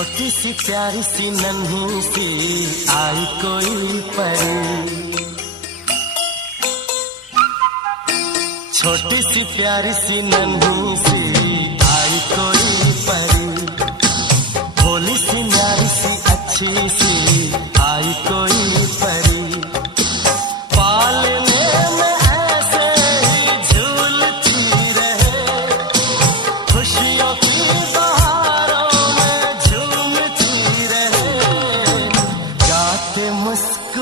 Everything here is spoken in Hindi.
छोटी सी प्यारी सी नन्ही सी आई कोई परी, छोटी सी प्यारी सी नन्ही सी आई कोई परी, भोली सी न्यारी सी अच्छी सी आई कोई परी, पालने में ऐसे ही झूलती रहे, खुशियों की बहारों में झूमती रहे, गाते मुस्कुराते